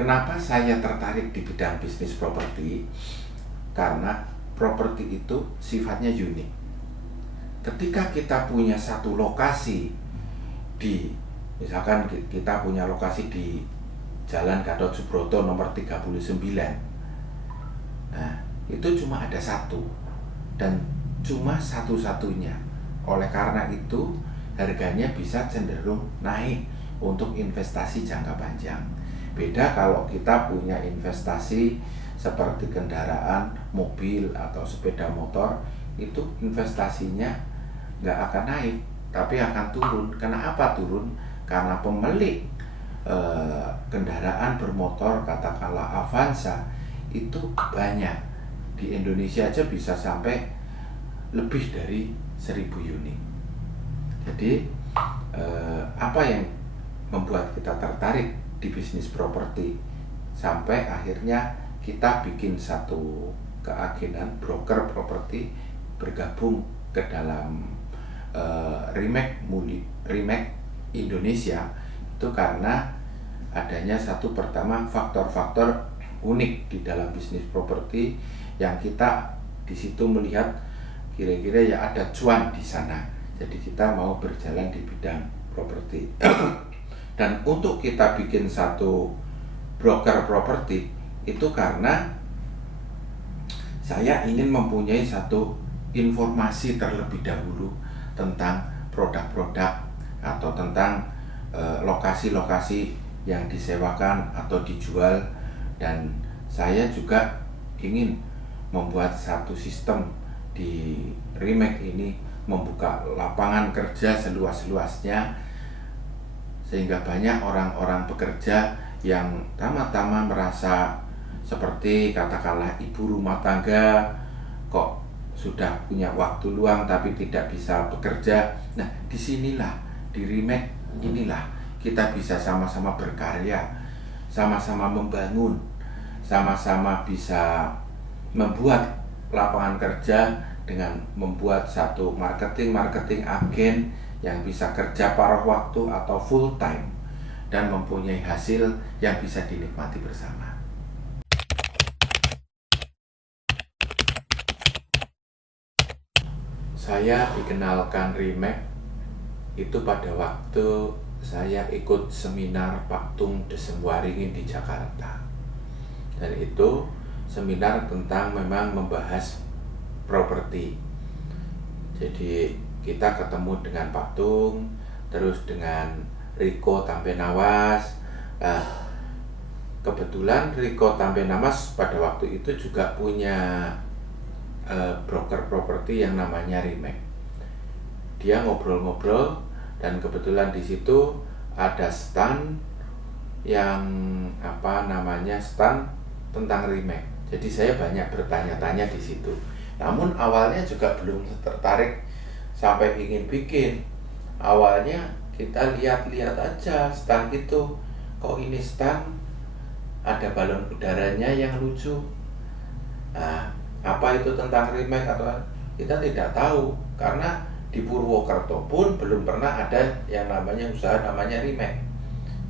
Kenapa saya tertarik di bidang bisnis properti? Karena properti itu sifatnya unik. Ketika kita punya satu lokasi misalkan kita punya lokasi di Jalan Gatot Subroto nomor 39. Nah, itu cuma ada satu dan cuma satu-satunya. Oleh karena itu, harganya bisa cenderung naik untuk investasi jangka panjang. Beda kalau kita punya investasi seperti kendaraan, mobil, atau sepeda motor, itu investasinya nggak akan naik, tapi akan turun. Kenapa turun? Karena pemilik kendaraan bermotor, katakanlah Avanza, itu banyak. Di Indonesia aja bisa sampai lebih dari 1000 unit. Jadi apa yang membuat kita tertarik di bisnis properti sampai akhirnya kita bikin satu keagenan broker properti bergabung ke dalam RE/MAX Indonesia, itu karena adanya satu pertama faktor-faktor unik di dalam bisnis properti yang kita di situ melihat kira-kira ya ada cuan di sana. Jadi kita mau berjalan di bidang properti. Dan untuk kita bikin satu broker properti itu karena saya ingin mempunyai satu informasi terlebih dahulu tentang produk-produk atau tentang lokasi-lokasi yang disewakan atau dijual, dan saya juga ingin membuat satu sistem di RE/MAX ini, membuka lapangan kerja seluas-luasnya sehingga banyak orang-orang pekerja yang tama-tama merasa seperti katakanlah ibu rumah tangga kok sudah punya waktu luang tapi tidak bisa bekerja. Nah, disinilah di RE/MAX inilah kita bisa sama-sama berkarya, sama-sama membangun, sama-sama bisa membuat lapangan kerja dengan membuat satu marketing agen yang bisa kerja paruh waktu atau full time dan mempunyai hasil yang bisa dinikmati bersama. Saya dikenalkan RE/MAX itu pada waktu saya ikut seminar Pak Tung Desemwaringin di Jakarta. Dan itu seminar tentang memang membahas properti. Jadi kita ketemu dengan Pak Tung, terus dengan Riko Tampenawas. Kebetulan Riko Tampenawas pada waktu itu juga punya broker properti yang namanya RE/MAX. Dia ngobrol-ngobrol dan kebetulan di situ ada stand yang stand tentang RE/MAX. Jadi saya banyak bertanya-tanya di situ. Namun awalnya juga belum tertarik sampai ingin bikin. Awalnya kita lihat-lihat aja stand itu. Kok ini stand ada balon udaranya yang lucu. Nah, apa itu tentang RE/MAX atau kita tidak tahu, karena di Purwokerto pun belum pernah ada yang namanya usaha namanya RE/MAX.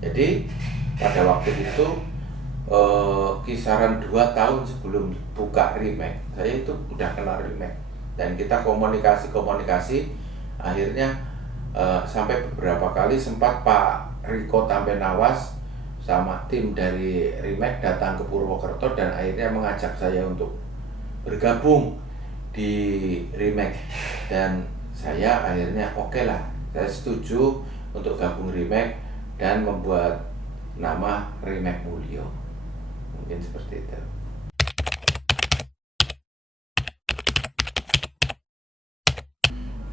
Jadi pada waktu itu kisaran 2 tahun sebelum buka RE/MAX, saya itu udah kenal RE/MAX dan kita komunikasi akhirnya sampai beberapa kali sempat Pak Riko Tampenawas sama tim dari RE/MAX datang ke Purwokerto dan akhirnya mengajak saya untuk bergabung di RE/MAX, dan saya akhirnya oke lah, saya setuju untuk gabung RE/MAX dan membuat nama RE/MAX Mulyo. Mungkin seperti itu.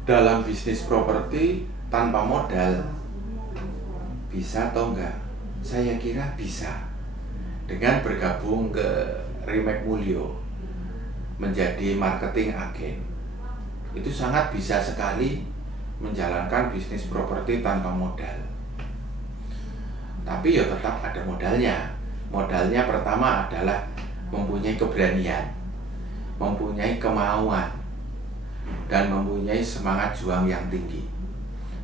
Dalam bisnis properti tanpa modal bisa atau enggak? Saya kira bisa. Dengan bergabung ke RE/MAX Mulyo menjadi marketing agen, itu sangat bisa sekali menjalankan bisnis properti tanpa modal. Tapi ya tetap ada modalnya. Modalnya pertama adalah mempunyai keberanian, mempunyai kemauan, dan mempunyai semangat juang yang tinggi.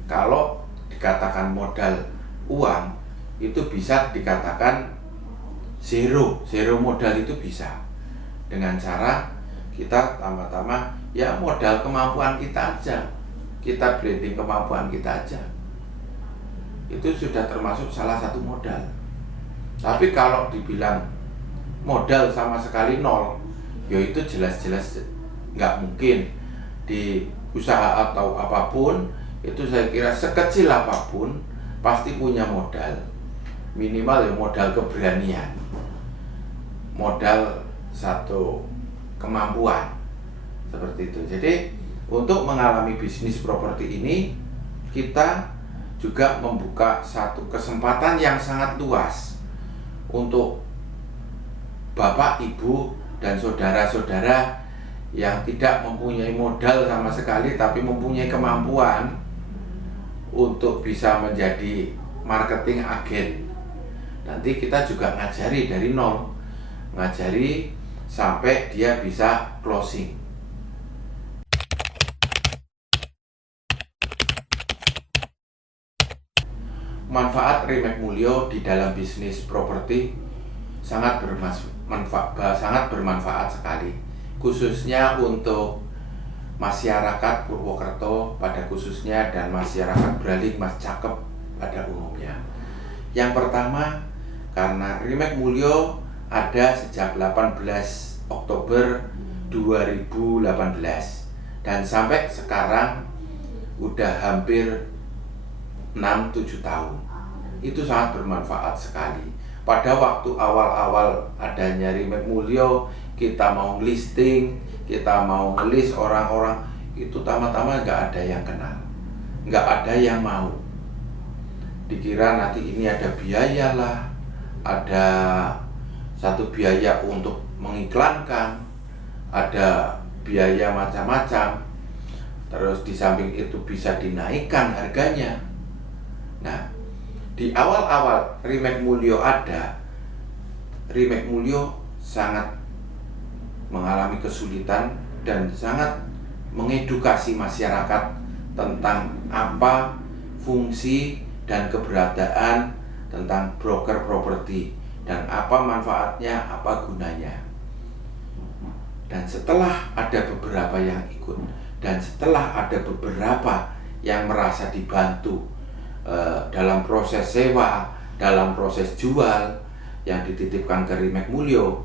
Kalau dikatakan modal uang, itu bisa dikatakan zero modal itu bisa dengan cara kita tama-tama ya modal kemampuan kita aja, kita branding kemampuan kita aja, itu sudah termasuk salah satu modal. Tapi kalau dibilang modal sama sekali nol, ya itu jelas-jelas nggak mungkin. Di usaha atau apapun itu saya kira sekecil apapun pasti punya modal, minimal ya modal keberanian, modal satu kemampuan seperti itu. Jadi untuk mengalami bisnis properti ini kita juga membuka satu kesempatan yang sangat luas untuk Bapak, Ibu, dan saudara-saudara yang tidak mempunyai modal sama sekali tapi mempunyai kemampuan untuk bisa menjadi marketing agen. Nanti kita juga ngajari dari nol, ngajari sampai dia bisa closing. Manfaat Rimek Mulyo di dalam bisnis properti sangat bermanfaat sekali, khususnya untuk masyarakat Purwokerto pada khususnya dan masyarakat Braling Mas Cakep pada umumnya. Yang pertama, karena Rimek Mulyo ada sejak 18 Oktober 2018 dan sampai sekarang udah hampir 6-7 tahun. Itu sangat bermanfaat sekali. Pada waktu awal-awal adanya Rimek Mulyo, kita mau listing, kita mau ngelis orang-orang, itu tama-tama nggak ada yang kenal, nggak ada yang mau. Dikira nanti ini ada biaya lah, ada satu biaya untuk mengiklankan, ada biaya macam-macam, terus di samping itu bisa dinaikkan harganya. Nah, di awal-awal Rimek Mulyo ada, Rimek Mulyo sangat mengalami kesulitan dan sangat mengedukasi masyarakat tentang apa fungsi dan keberadaan tentang broker properti dan apa manfaatnya, apa gunanya. Dan setelah ada beberapa yang ikut dan setelah ada beberapa yang merasa dibantu dalam proses sewa, dalam proses jual yang dititipkan ke Rimek Mulyo,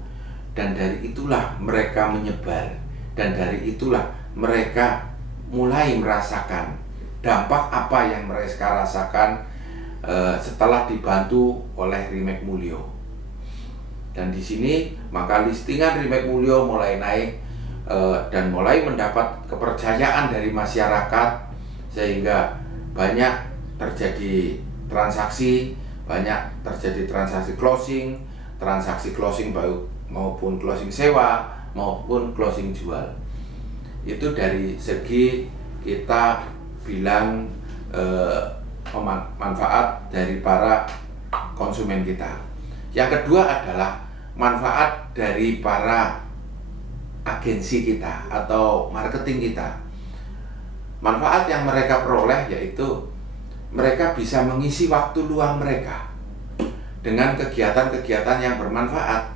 dan dari itulah mereka menyebar, dan dari itulah mereka mulai merasakan dampak apa yang mereka rasakan setelah dibantu oleh Rimek Mulyo. Dan di sini maka listingan Rimek Mulyo mulai naik dan mulai mendapat kepercayaan dari masyarakat, sehingga banyak terjadi transaksi, banyak terjadi transaksi closing baik maupun closing sewa maupun closing jual. Itu dari segi kita bilang manfaat dari para konsumen kita. Yang kedua adalah manfaat dari para agensi kita atau marketing kita. Manfaat yang mereka peroleh yaitu mereka bisa mengisi waktu luang mereka dengan kegiatan-kegiatan yang bermanfaat.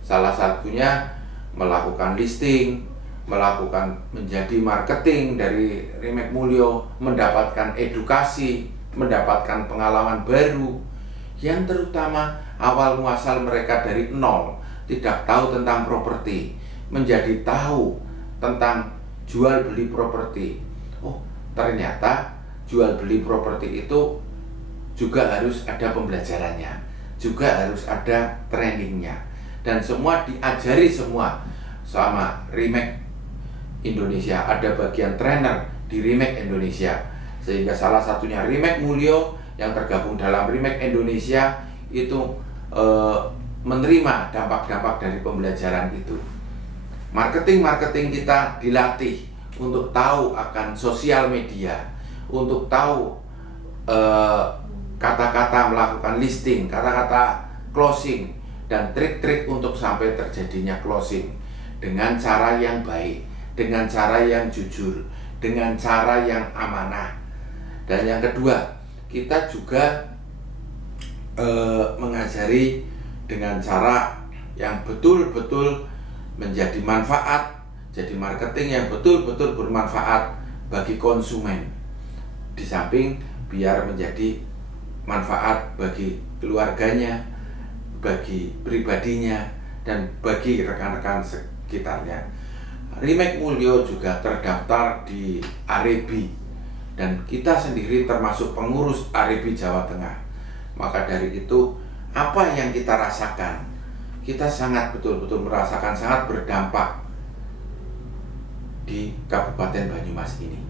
Salah satunya melakukan listing, melakukan menjadi marketing dari Rimek Mulyo, mendapatkan edukasi, mendapatkan pengalaman baru, yang terutama awal muasal mereka dari nol, tidak tahu tentang properti, menjadi tahu tentang jual beli properti. Oh, ternyata jual beli properti itu juga harus ada pembelajarannya, juga harus ada trainingnya, dan semua diajari semua sama Rimek Indonesia. Ada bagian trainer di Rimek Indonesia, sehingga salah satunya Rimek Mulyo yang tergabung dalam Rimek Indonesia itu menerima dampak-dampak dari pembelajaran itu. Marketing kita dilatih untuk tahu akan sosial media, untuk tahu kata-kata melakukan listing, kata-kata closing, dan trik-trik untuk sampai terjadinya closing dengan cara yang baik, dengan cara yang jujur, dengan cara yang amanah. Dan yang kedua, kita juga mengajari dengan cara yang betul-betul menjadi manfaat, jadi marketing yang betul-betul bermanfaat bagi konsumen. Di samping biar menjadi manfaat bagi keluarganya, bagi pribadinya, dan bagi rekan-rekan sekitarnya. Remake Mulyo juga terdaftar di Arebi, dan kita sendiri termasuk pengurus Arebi Jawa Tengah. Maka dari itu, apa yang kita rasakan, kita sangat betul-betul merasakan sangat berdampak di Kabupaten Banyumas ini.